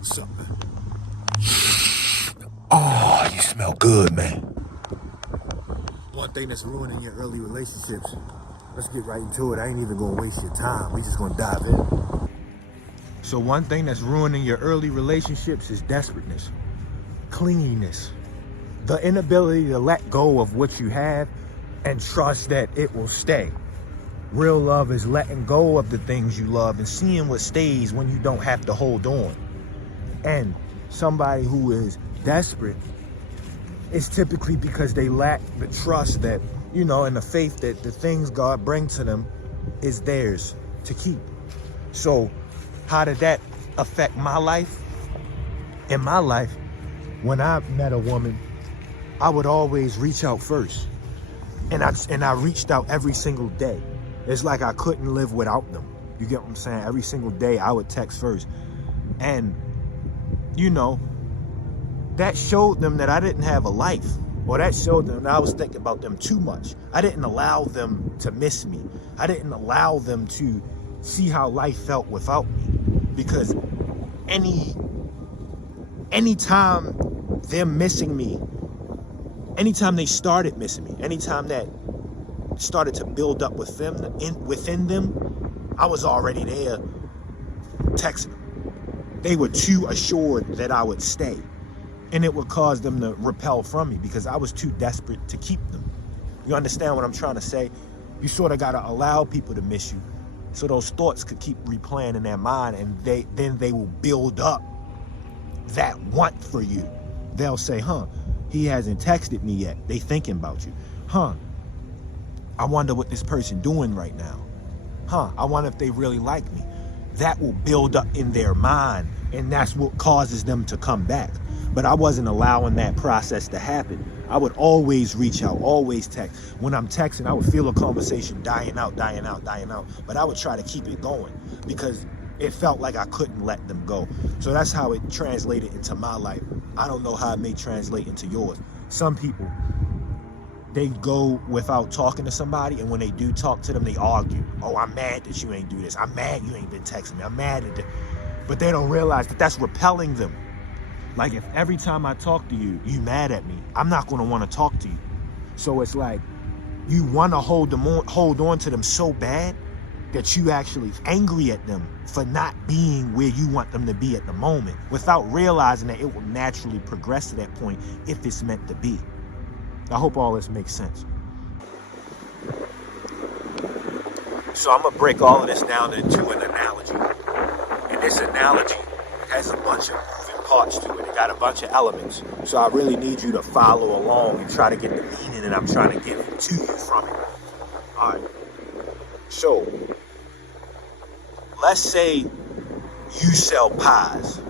What's up, man? Oh, you smell good, man. One thing that's ruining your early relationships. Let's get right into it. I ain't even gonna waste your time. We just gonna dive in. So one thing that's ruining your early relationships is desperateness, clinginess, the inability to let go of what you have and trust that it will stay. Real love is letting go of the things you love and seeing what stays when you don't have to hold on. And somebody who is desperate is typically because they lack the trust that, you know, and the faith that the things God brings to them is theirs to keep. So how did that affect my life? In my life, when I met a woman, I would always reach out first. And I reached out every single day. It's like I couldn't live without them. You get what I'm saying? Every single day I would text first. And, you know, that showed them that I didn't have a life. Or that showed them that I was thinking about them too much. I didn't allow them to miss me. I didn't allow them to see how life felt without me. Because anytime they're missing me, anytime they started missing me, anytime that started to build up within them, I was already there texting them. They were too assured that I would stay. And it would cause them to repel from me because I was too desperate to keep them. You understand what I'm trying to say? You sort of got to allow people to miss you so those thoughts could keep replaying in their mind, and then they will build up that want for you. They'll say, he hasn't texted me yet. They thinking about you. I wonder what this person doing right now. I wonder if they really like me. That will build up in their mind, and that's what causes them to come back. But I wasn't allowing that process to happen. I would always reach out, always text. When I'm texting, I would feel a conversation dying out. But I would try to keep it going because it felt like I couldn't let them go. So that's how it translated into my life. I don't know how it may translate into yours. Some people, they go without talking to somebody, and when they do talk to them, they argue. Oh, I'm mad that you ain't do this. I'm mad you ain't been texting me. I'm mad at that. But they don't realize that that's repelling them. Like, if every time I talk to you, you mad at me, I'm not going to want to talk to you. So it's like you want to hold on to them so bad that you actually angry at them for not being where you want them to be at the moment, without realizing that it will naturally progress to that point if it's meant to be. I hope all this makes sense. So I'm going to break all of this down into an analogy. And this analogy has a bunch of moving parts to it. It got a bunch of elements. So I really need you to follow along and try to get the meaning that I'm trying to give to you from it. All right. So let's say you sell pies,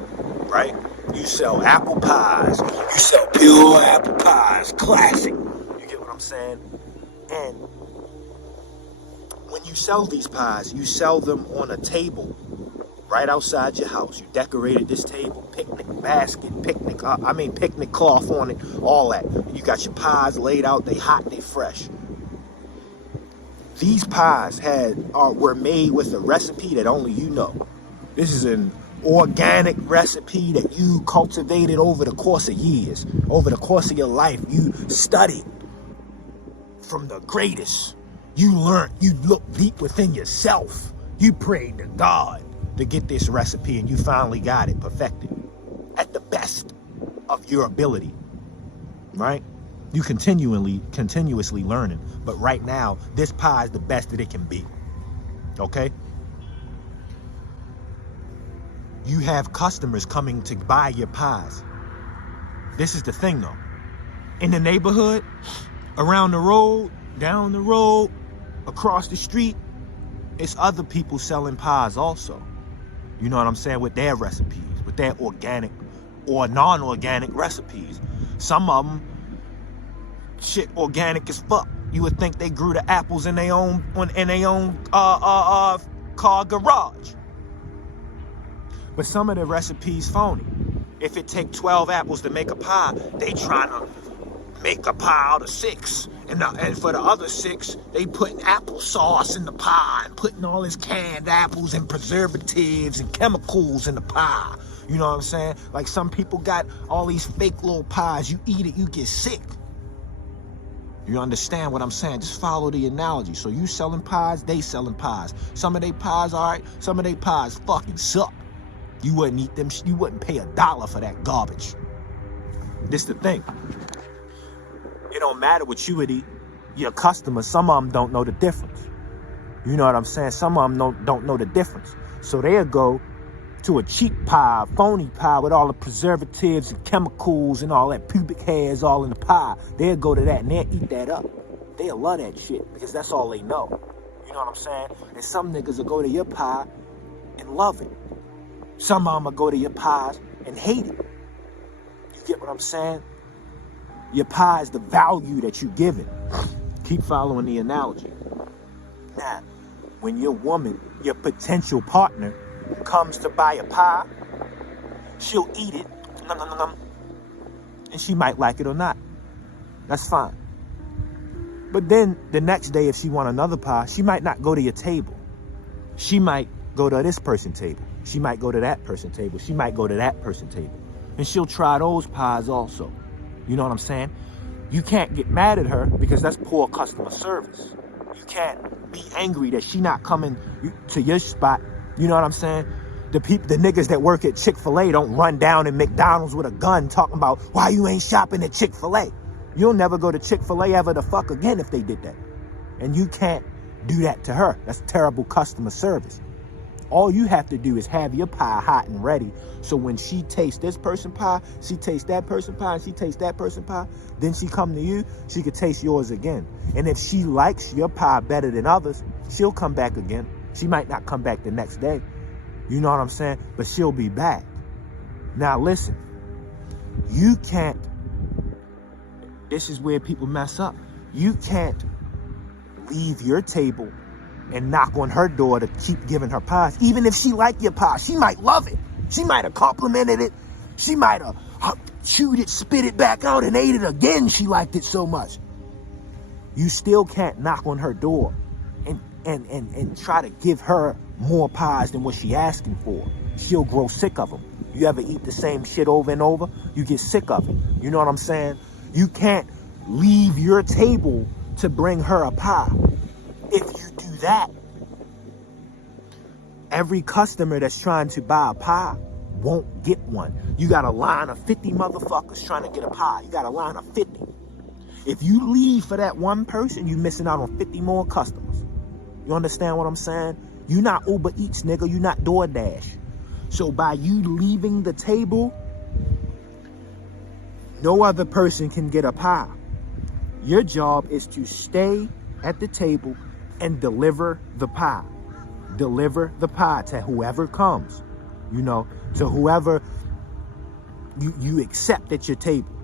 right? You sell apple pies. You sell pure apple pies, classic. You get what I'm saying? And when you sell these pies, you sell them on a table right outside your house. You decorated this table, picnic basket, picnic cloth on it, all that. You got your pies laid out, they hot, they fresh. These pies were made with a recipe that only you know. This is an organic recipe that you cultivated over the course of years, over the course of your life. You studied from the greatest. You learned, you looked deep within yourself. You prayed to God to get this recipe, and you finally got it perfected at the best of your ability, right? You continuously learning, but right now, this pie is the best that it can be, okay? You have customers coming to buy your pies. This is the thing, though. In the neighborhood, around the road, down the road, across the street, it's other people selling pies also. You know what I'm saying? With their recipes, with their organic or non-organic recipes. Some of them, organic as fuck. You would think they grew the apples in their own car garage. But some of the recipes phony. If it take 12 apples to make a pie, they trying to make a pie out of 6. And for the other 6, they putting applesauce in the pie and putting all this canned apples and preservatives and chemicals in the pie. You know what I'm saying? Like some people got all these fake little pies. You eat it, you get sick. You understand what I'm saying? Just follow the analogy. So you selling pies, they selling pies. Some of they pies, all right. Some of they pies fucking suck. You wouldn't eat them. You wouldn't pay $1 for that garbage. This the thing. It don't matter what you would eat. Your customers, some of them don't know the difference. You know what I'm saying? Some of them don't know the difference. So they'll go to a cheap pie, phony pie with all the preservatives and chemicals and all that pubic hairs all in the pie. They'll go to that and they'll eat that up. They'll love that shit because that's all they know. You know what I'm saying? And some niggas will go to your pie and love it. Some of them will go to your pies and hate it. You get what I'm saying? Your pie is the value that you give it. Keep following the analogy. Now, when your woman, your potential partner, comes to buy a pie, she'll eat it, and she might like it or not. That's fine. But then the next day, if she want another pie, she might not go to your table. She might go to this person's table. She might go to that person's table. She might go to that person's table. And she'll try those pies also. You know what I'm saying? You can't get mad at her because that's poor customer service. You can't be angry that she not coming to your spot. You know what I'm saying? The niggas that work at Chick-fil-A don't run down in McDonald's with a gun talking about why you ain't shopping at Chick-fil-A. You'll never go to Chick-fil-A ever the fuck again if they did that. And you can't do that to her. That's terrible customer service. All you have to do is have your pie hot and ready. So when she tastes this person pie, she tastes that person pie, and she tastes that person pie, then she come to you, she could taste yours again. And if she likes your pie better than others, she'll come back again. She might not come back the next day. You know what I'm saying? But she'll be back. Now listen, you can't, this is where people mess up. You can't leave your table and knock on her door to keep giving her pies. Even if she like your pie, she might love it. She might have complimented it. She might have chewed it, spit it back out, and ate it again. She liked it so much. You still can't knock on her door and try to give her more pies than what she asking for. She'll grow sick of them. You ever eat the same shit over and over? You get sick of it. You know what I'm saying? You can't leave your table to bring her a pie. If you do that, every customer that's trying to buy a pie won't get one. You got a line of 50 motherfuckers trying to get a pie. You got a line of 50. If you leave for that one person, you're missing out on 50 more customers. You understand what I'm saying? You're not Uber Eats, nigga. You're not DoorDash. So by you leaving the table, no other person can get a pie. Your job is to stay at the table and deliver the pie. Deliver the pie to whoever comes, you know, to whoever you accept at your table.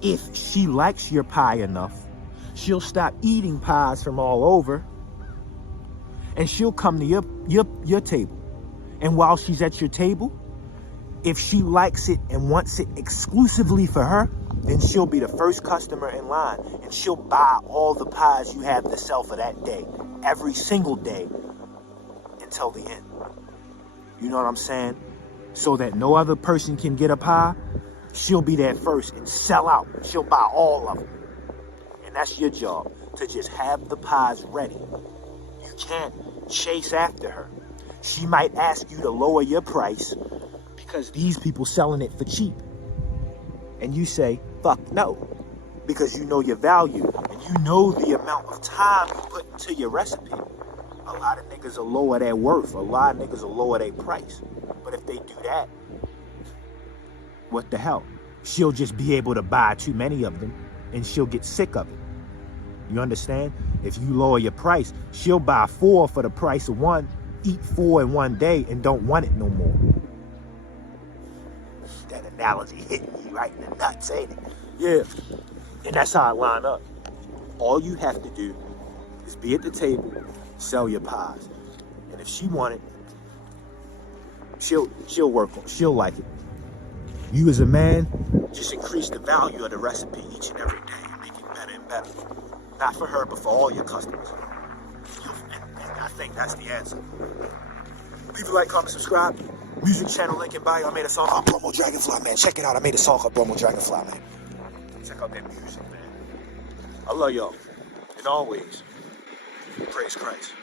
If she likes your pie enough, she'll stop eating pies from all over and she'll come to your table. And while she's at your table, if she likes it and wants it exclusively for her, then she'll be the first customer in line and she'll buy all the pies you have to sell for that day, every single day until the end. You know what I'm saying? So that no other person can get a pie, she'll be there first and sell out. She'll buy all of them. And that's your job, to just have the pies ready. You can't chase after her. She might ask you to lower your price because these people selling it for cheap. And you say, fuck no, because you know your value and you know the amount of time you put into your recipe. A lot of niggas will lower their worth. A lot of niggas will lower their price. But if they do that, what the hell? She'll just be able to buy too many of them and she'll get sick of it. You understand? If you lower your price, she'll buy 4 for the price of 1, eat 4 in one day and don't want it no more. That analogy hitting you right in the nuts, ain't it? Yeah. And that's how I line up. All you have to do is be at the table, sell your pies. And if she want it, she'll work on it. She'll like it. You as a man, just increase the value of the recipe each and every day and make it better and better. Not for her, but for all your customers. And I think that's the answer. Leave a like, comment, subscribe. Music channel link in bio. I made a song called Promo Dragonfly, man. Check it out. I made a song called Promo Dragonfly, man. Check out that music, man. I love y'all. And always, praise Christ.